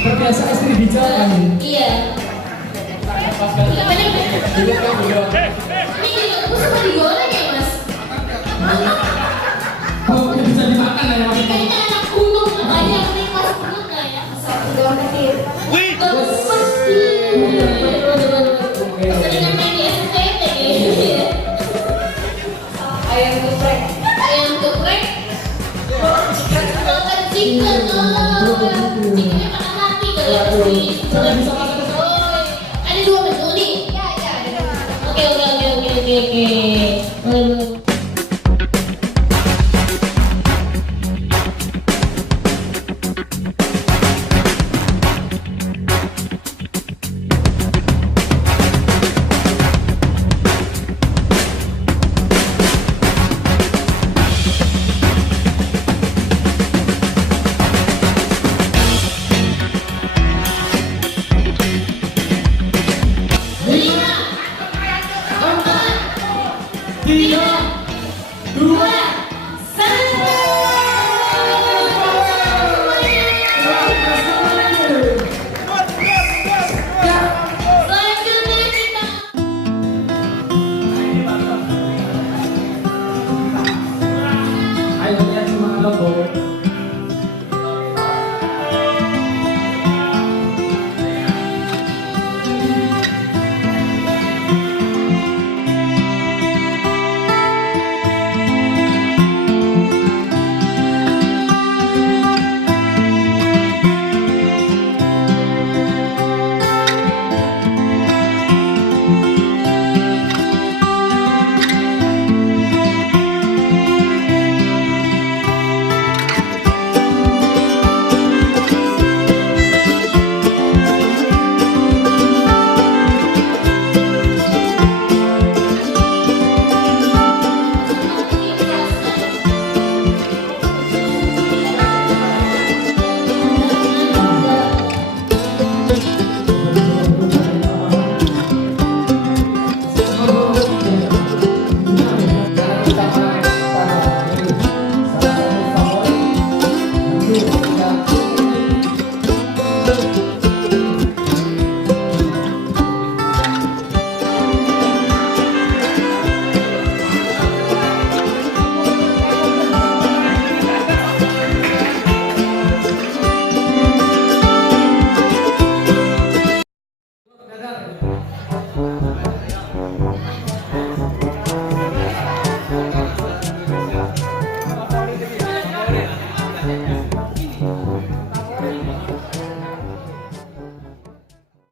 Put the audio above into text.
Terbiasa istri di jalan. Iya. Ini sama digoreng ya mas? Oh, bisa dimakan ya? Kayaknya anak gunung makanya ini pas gunung nggak ya? Udah kecil. Wih. Seringan main di SPT kayaknya. Ayam geprek. Ayam geprek. Makan chicken. Chickennya makan hati kali ya pasti. Sudah bisa makan. Ada 2 menu nih. Ya. Oke. Boleh.